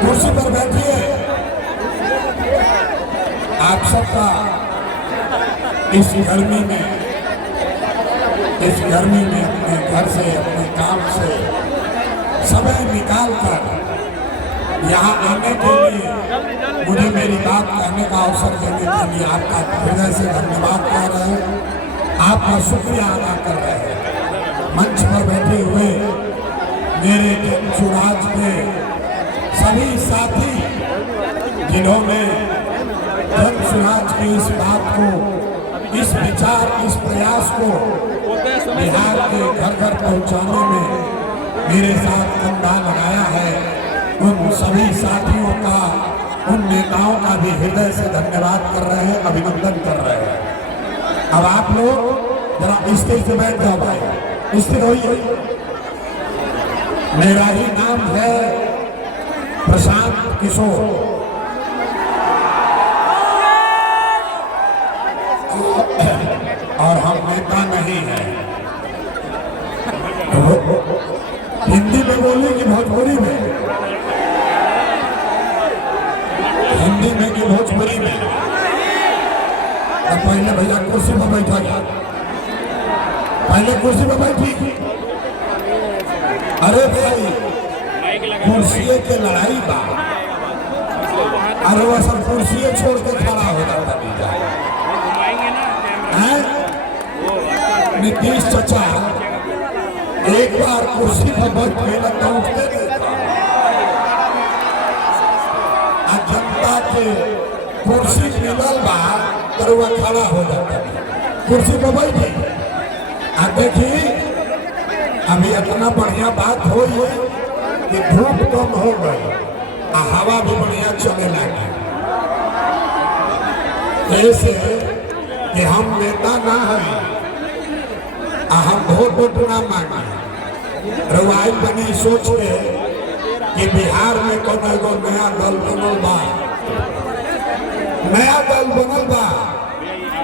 कुर्सी पर बैठिए। आप सबका इस गर्मी में अपने घर से अपने काम से समय निकाल कर यहाँ आने के लिए मुझे मेरी बात कहने का अवसर देने के लिए आपका हृदय से धन्यवाद कर रहे हैं, आपका शुक्रिया अदा कर रहे हैं। मंच पर बैठे हुए मेरे जनसुराज के सभी साथी जिन्होंने जनसुराज की इस बात को, इस विचार, इस प्रयास को बिहार के घर घर पहुंचाने में मेरे साथ कंधा लगाया है, उन सभी साथियों का, उन नेताओं का भी हृदय से धन्यवाद कर रहे हैं, अभिनंदन कर रहे हैं। अब आप लोग जरा स्टेज पे बैठ जाओ भाई, स्थिर होइए। मेरा ही नाम है प्रशांत किशोर और हम नेता नहीं है। हिंदी में बोले कि भोजपुरी में? हिंदी में कि भोजपुरी में? तो पहले भैया कुर्सी पर बैठा गया, पहले कुर्सी पर बैठी। अरे भाई कुर्सी के लड़ाई बा, अरे वह सब कुर्सी छोड़ के खड़ा हो जाता नीतीश चाचा एक बार कुर्सी पर बैठ के लगता उठते जनता के कुर्सी मिलल बा तो वह खड़ा हो जाता कुर्सी पर बैठी। देखी अभी इतना बढ़िया बात हो कि धूप कम हो गई, हवा भी बढ़िया चले लगी। ऐसे कि हम नेता ना है, हम वोट ना मांगे, रवायत बनी सोच के कि बिहार में कौन एगो नया दल बनल बा,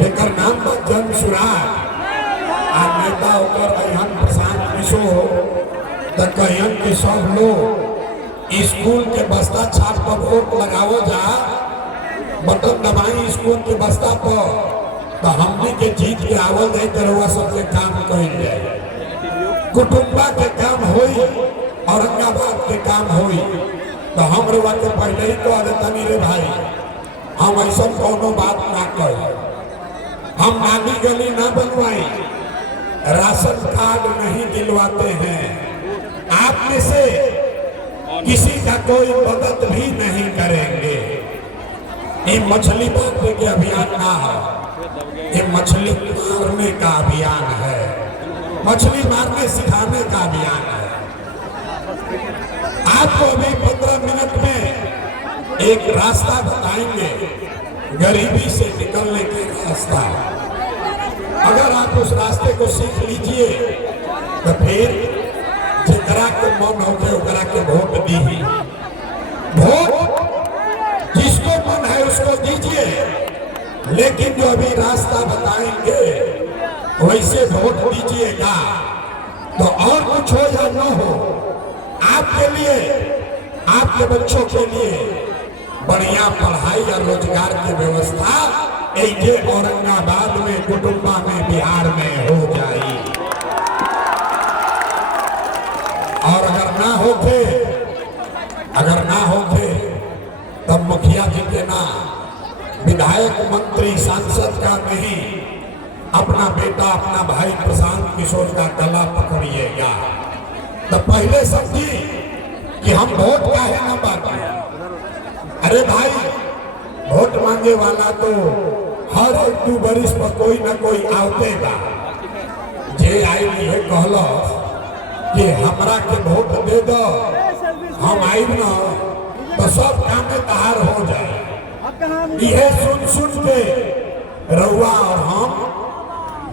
एकर नाम बा जनसुराज। आ नेता होकर अहन प्रशांत किशोर तो कहन कि सब लोग स्कूल के बस्ता छाप पर वोट लगाओ जा, बटन दबाई स्कूल के बस्ता पर, तो हमने के जीत के आवल दे करवा सबके काम कही जाए। कुटुंबा के काम होई, औरंगाबाद के काम होई, तो हम रुआ के पहले ही तो तनी रे भाई हम ऐसा कोनो बात ना कही, हम नाली गली ना बनवाई, राशन कार्ड नहीं दिलवाते हैं, आप में से किसी का कोई मदद भी नहीं करेंगे। ये मछली मारने के अभियान ना है, ये मछली मारने का अभियान है, मछली मारने सिखाने का अभियान है। आपको अभी 15 मिनट में एक रास्ता बताएंगे, गरीबी से निकलने के रास्ता। अगर आप उस रास्ते को सीख लीजिए तो फिर जितना के मन होते उतना के वोट दी। वोट जिसको मन है उसको दीजिए, लेकिन जो अभी रास्ता बताएंगे वैसे वोट दीजिएगा। तो और कुछ हो या न हो, आपके लिए, आपके बच्चों के लिए बढ़िया पढ़ाई और रोजगार की व्यवस्था ये औरंगाबाद में, कुटुंबा में, बिहार में हो जाए। और अगर ना होके तब मुखिया जी के नाम विधायक, मंत्री, सांसद का नहीं, अपना बेटा, अपना भाई प्रशांत किशोर का गला पकड़िएगा। तो पहले समझी कि हम वोट काहे ना मांगे। अरे भाई वोट मांगे वाला तो हर एक 2 बरिस पर कोई ना कोई आवतेगा। जे आई है कहलो कि हमरा के वोट दे दो, हम आई ना तो सब काम तैयार हो जाए। यह सुन के रउआ और हम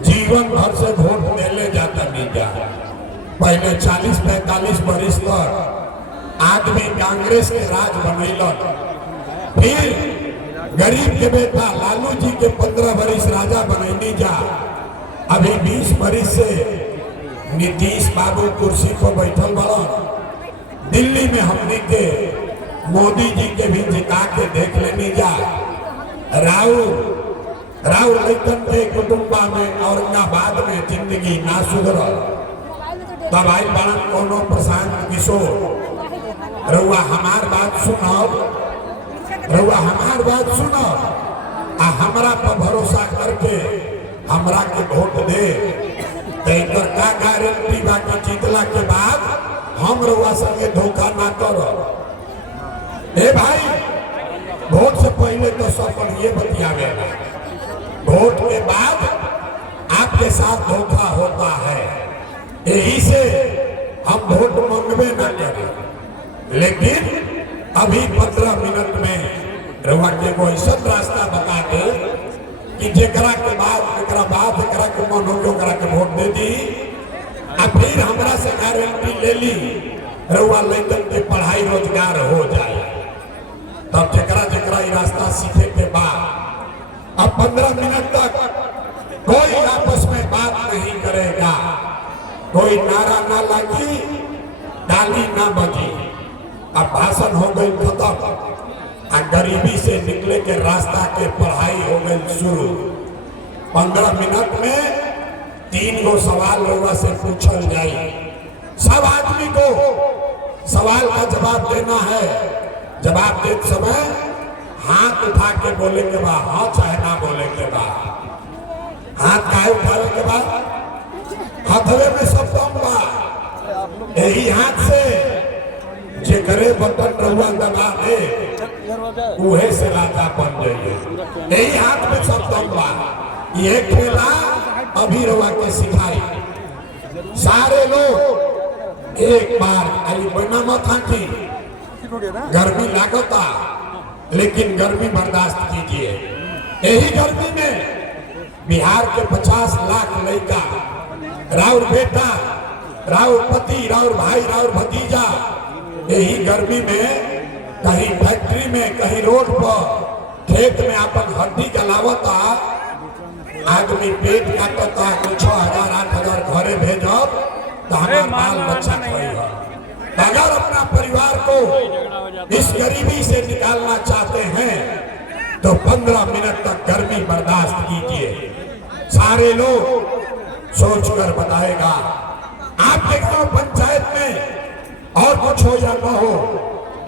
जीवन भर से वोट देले जाता नहीं जा। पहले 40-45 बरिस तक आदमी कांग्रेस के राज बनैलक, फिर गरीब के बेटा लालू जी के 15 बरिस राजा बनैनी जा। अभी 20 बरिस से नीतीश बाबू कुर्सी पर बैठल बड़ा। दिल्ली में हमने के मोदी जी के भी जिता के देख लेनी जा। राव लैकन के कुटुंबा में औरंगाबाद में जिंदगी ना सुधर तब आई बड़न कोनो प्रशांत किशोर रउआ हमार बात सुनो, रउआ हमार बात सुनो आ हमरा पर भरोसा करके हमरा के वोट दे। तो का गारंटी बा कि जीतला के बाद हम रउआ संगे धोखा ना करो। ए भाई, वोट से पहले तो सब ये बतियावे, वोट के बाद आपके साथ धोखा होता है। यही से हम वोट मांगबे ना करें। लेकिन अभी 15 मिनट में रउआ के वो ऐसा रास्ता बता दे कि जेकरा के बाद एकरा के मन हो ओकरा के वोट दे दी आ फिर हमरा से गारंटी ले ली रउआ लैकन के पढ़ाई रोजगार हो जाए। तब जेकरा ये रास्ता सीखे के बाद अब 15 मिनट तक कोई आपस में बात नहीं करेगा, कोई नारा ना लगी, डाली ना बजी। अब भाषण हो गई खत्म, गरीबी से निकले के रास्ता के पढ़ाई हो गई शुरू। 15 मिनट में 3 गो सवाल रउआ से पूछल जाए। सब आदमी को सवाल का जवाब देना है। जवाब देते समय हाथ उठा के बोले के बाद, हाँ चाहे ना बोले के बाद, हाथ काहे उठावे के बाद, हाथवे में सब दम बा। यही हाथ से जे करे बटन रउआ दबा दे उहे से राजा बन जाइए। यही हाथ में सब दम बा। ये खेला अभी रउआ के सिखाई। सारे लोग एक बार आई बना मत हाथी, गर्मी लागता लेकिन गर्मी बर्दाश्त कीजिए। यही गर्मी में बिहार के 50 लाख लड़का, राउर बेटा, राउर पति, राउर भाई, राउर भतीजा यही गर्मी में कहीं फैक्ट्री में, कहीं रोड पर, खेत में अपन हड्डी गलावता, आदमी पेट काटता, 6,000 8,000 घरे भेजब तो हमारा बाल बच्चा खाएगा। अगर अपना परिवार को इस गरीबी से निकालना चाहते हैं तो 15 मिनट तक गर्मी बर्दाश्त कीजिए। सारे लोग सोचकर बताएगा आपके गांव पंचायत में और कुछ हो या न हो,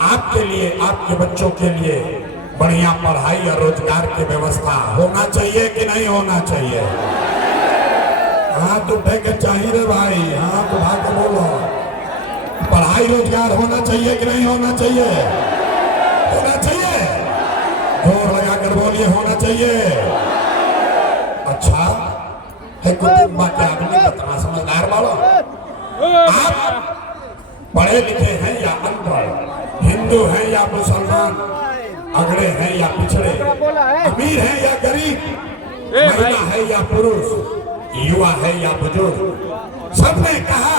आपके लिए, आपके बच्चों के लिए बढ़िया पढ़ाई और रोजगार की व्यवस्था होना चाहिए कि नहीं होना चाहिए? हाथ उठे के चाहिए रे भाई, हाथ उठा के बोलो। पढ़ाई रोजगार होना चाहिए कि नहीं होना चाहिए? होना चाहिए। जोर लगाकर बोलिए, होना चाहिए। अच्छा है, कुटुंबा के आदमी कितना समझदार वाला। आप पढ़े लिखे हैं या अनपढ़, हिंदू हैं या मुसलमान, अगड़े हैं या पिछड़े, अमीर हैं या गरीब, महिला है या पुरुष, युवा है या बुजुर्ग, सबने कहा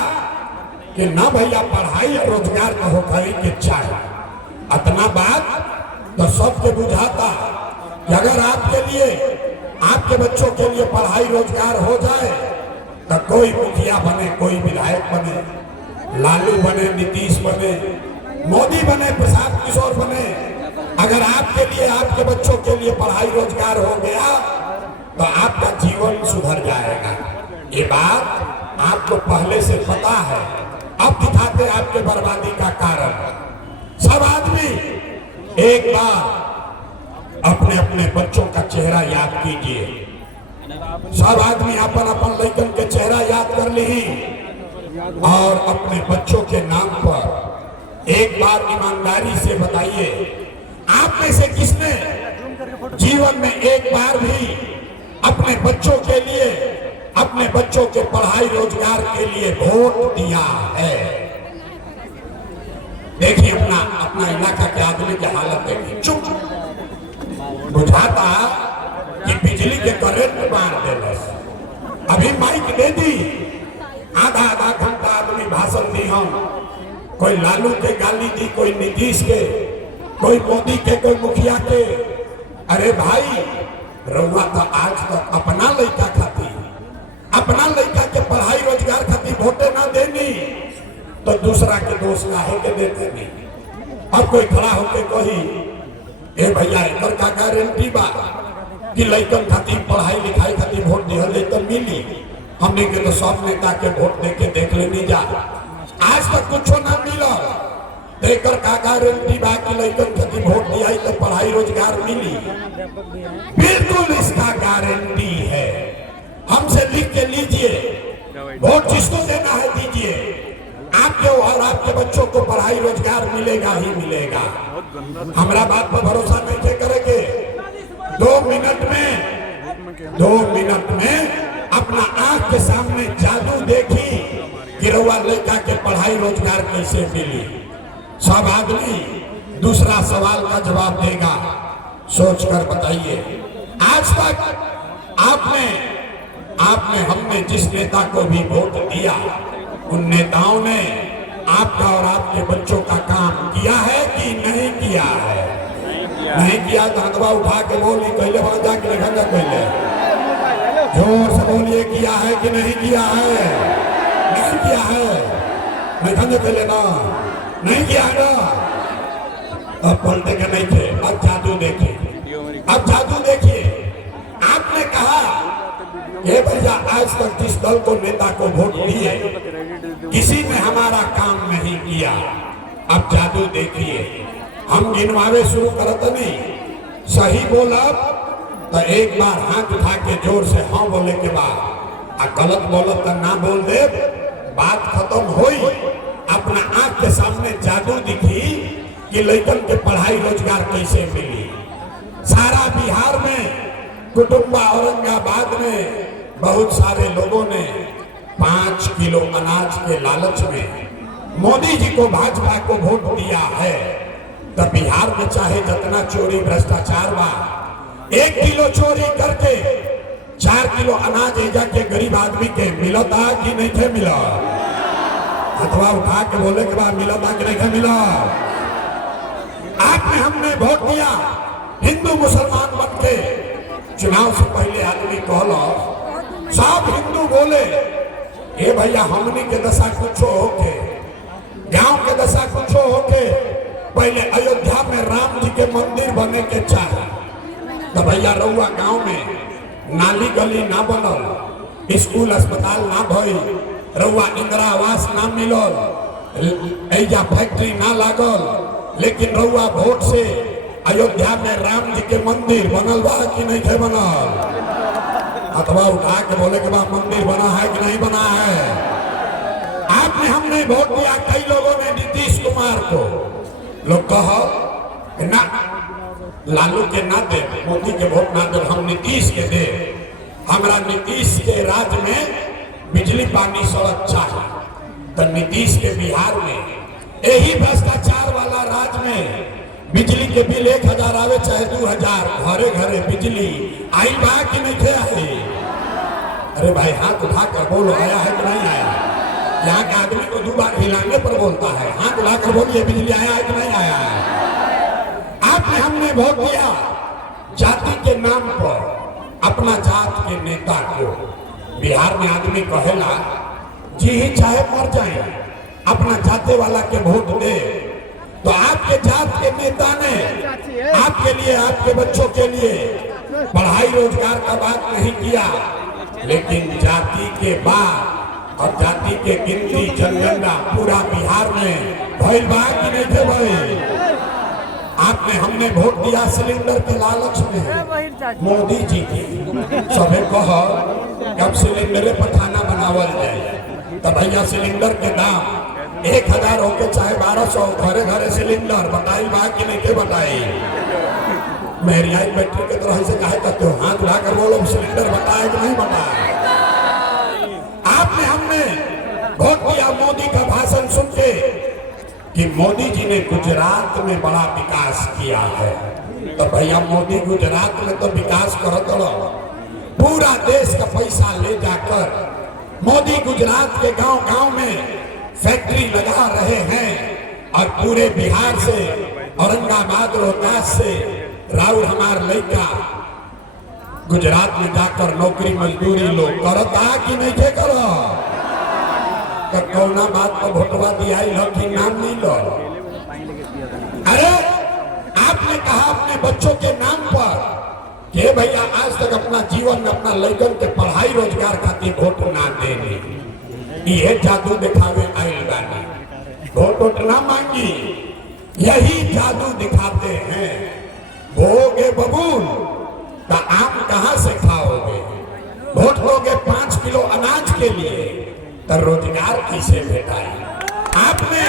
कि ना भैया पढ़ाई और रोजगार का होकारी की इच्छा है। इतना बात तो सबके बुझाता कि अगर आपके लिए, आपके बच्चों के लिए पढ़ाई रोजगार हो जाए तो कोई मुखिया बने, कोई विधायक बने, लालू बने, नीतीश बने, मोदी बने, प्रशांत किशोर बने, अगर आपके लिए, आपके बच्चों के लिए पढ़ाई रोजगार हो गया तो आपका जीवन सुधर जाएगा। ये बात आपको पहले से पता है, अब दिखाते आपके बर्बादी का कारण। सब आदमी एक बार अपने अपने बच्चों का चेहरा याद कीजिए। सब आदमी अपन अपन लड़कन के चेहरा याद कर ली और अपने बच्चों के नाम पर एक बार ईमानदारी से बताइए, आप में से किसने जीवन में एक बार भी अपने बच्चों के लिए, अपने बच्चों के पढ़ाई रोजगार के लिए वोट दिया है? देखिए अपना अपना इलाका के आदमी की हालत देखिए। चुप बुझाता कि बिजली के करंट मार देलस। अभी माइक दे दी, आधा आधा घंटा आदमी भाषण दी, हम कोई लालू के गाली दी, कोई नीतीश के, कोई मोदी के, कोई मुखिया के। अरे भाई रउआ तो आज तक अपना लड़का खाती, अपना लड़का के पढ़ाई रोजगार खाती वोटे ना देनी तो दूसरा के दोष काहे के देते नहीं? अब कोई खड़ा होके कही ए भैया एकर का गारंटी बा कि लइकन खातिर पढ़ाई लिखाई खातिर वोट दिहल तो मिली। हमने के तो सब नेता के वोट दे के देख लेनी जा, आज तक कुछ ना मिला। एकर का गारंटी बा कि लइकन खातिर वोट दिया तो पढ़ाई रोजगार मिली। बिल्कुल इसका गारंटी है। हमसे लिख के लीजिए, वोट जिसको देना है दीजिए, आपके और आपके बच्चों को पढ़ाई रोजगार मिलेगा ही मिलेगा। हमारा बात पर भरोसा नहीं करेंगे। 2 मिनट में अपना आंख के सामने जादू देखी कि रउआ लड़का के पढ़ाई रोजगार कैसे मिली। सब आदमी दूसरा सवाल का जवाब देगा, सोचकर बताइए। आज तक आपने हमने जिस नेता को भी वोट दिया, उन नेताओं ने आपका और आपके बच्चों का काम किया है कि नहीं किया है? नहीं किया तो हथवा उठा के बोली कहले बड़ा जाके रखेंगे कहले, जोर से बोलिए किया है कि नहीं किया है? नहीं किया है, मैं कहले ना नहीं किया ना। अब बोलते के नहीं थे। अब जादू देखिए, अब जादू देखिए। आपने कहा ये भैया आज तक जिस दल को नेता को वोट दिए किसी ने हमारा काम नहीं किया। अब जादू देखिए, हम गिनवावे शुरू करत नहीं, सही बोला तो एक बार हाथ उठा के जोर से हाँ बोले के बाद, गलत बोलत तो ना बोल दे, बात खत्म हुई। अपना आंख के सामने जादू दिखी कि लड़कन के पढ़ाई रोजगार कैसे मिली। सारा बिहार में, कुटुंबा औरंगाबाद में बहुत सारे लोगों ने 5 किलो अनाज के लालच में मोदी जी को, भाजपा को वोट दिया है। तब बिहार में चाहे जितना चोरी भ्रष्टाचार बा, 1 किलो चोरी करके 4 किलो अनाज एजा के गरीब आदमी के मिलता कि नहीं थे मिला? हथवा उठा के बोले के बाद मिलता कि नहीं थे मिला? आपने हमने वोट दिया, हिंदू मुसलमान बन के चुनाव से पहले आदमी कहला, सब हिंदू बोले ए भैया हमनी के दशा कुछ होके, गांव के दशा कुछ होके, पहले अयोध्या में राम जी के मंदिर बने के चाहे तो भैया रउआ गांव में नाली गली ना बनल, स्कूल अस्पताल ना भइल, रउआ इंदिरा आवास ना मिलल, ऐजा फैक्ट्री ना लागल, लेकिन रउआ वोट से अयोध्या में राम जी के मंदिर बनल बा कि नहीं थे बनल? अथवा उठा के बोले के बाद मंदिर बना है कि नहीं बना है? आपने हमने वोट दिया, कई लोगों ने नीतीश कुमार को, लोग कहो ना लालू के ना दे, मोदी के वोट ना दे, हम नीतीश के दे। हमारा नीतीश के राज्य में बिजली पानी सड़क चाहिए, तो नीतीश के बिहार में यही भ्रष्टाचार वाला राज्य में बिजली के बिल 1000 आवे चाहे 2000, घरे घरे बिजली आई बा कि नहीं थे आई? अरे भाई हाथ उठा कर बोलो, आया है कि नहीं आया? यहाँ के आदमी को 2 बार हिलाने पर बोलता है, हाथ उठा कर बोलिए बिजली आया है कि नहीं आया है? आपने हमने वोट दिया जाति के नाम पर, अपना जात के नेता को। बिहार में आदमी कहेला जी ही चाहे मर जाए, अपना जाते वाला के वोट दे। तो आपके जात के नेता ने आपके लिए, आपके बच्चों के लिए पढ़ाई रोजगार का बात नहीं किया, लेकिन जाति के बाद और जाति के गिनती जनगणना पूरा बिहार में भइल बा कि नहीं थे भइल? आपने हमने वोट दिया सिलेंडर के लालच में मोदी जी की। सभी कहो कब सिलेंडर पर खाना बनावल जाए, तो भैया सिलेंडर के दाम 1000 होके चाहे 1200, घरे घरे सिलेंडर बताई बा कि नहीं के बताई? मेरी आई बैटरी के तरह से कहे करते हो, हाथ उठा कर बोलो सिलेंडर बताए कि नहीं बताए? आपने हमने वोट दिया मोदी का भाषण सुन के कि मोदी जी ने गुजरात में बड़ा विकास किया है। तो भैया मोदी गुजरात में तो विकास करत रहो, पूरा देश का पैसा ले जाकर मोदी गुजरात के गांव गांव में फैक्ट्री लगा रहे हैं, और पूरे बिहार से, औरंगाबाद, रोहतास से राउर हमार लड़का गुजरात में जाकर नौकरी मजदूरी लोग करता कि नहीं के करो? तो कौना बात पर भोटवा दिया कि नाम नहीं लो? आपने कहा अपने बच्चों के नाम पर कि भैया आज तक अपना जीवन में अपना लड़कन के पढ़ाई रोजगार खातिर वोट ना देने, ये जादू दिखावे आइल बानी, वोट ना मांगी, यही जादू दिखाते हैं। भोगे बबूल तो आम कहां से खाओगे, वोट दोगे 5 किलो अनाज के लिए तो रोजगार किसे भेटाई। आपने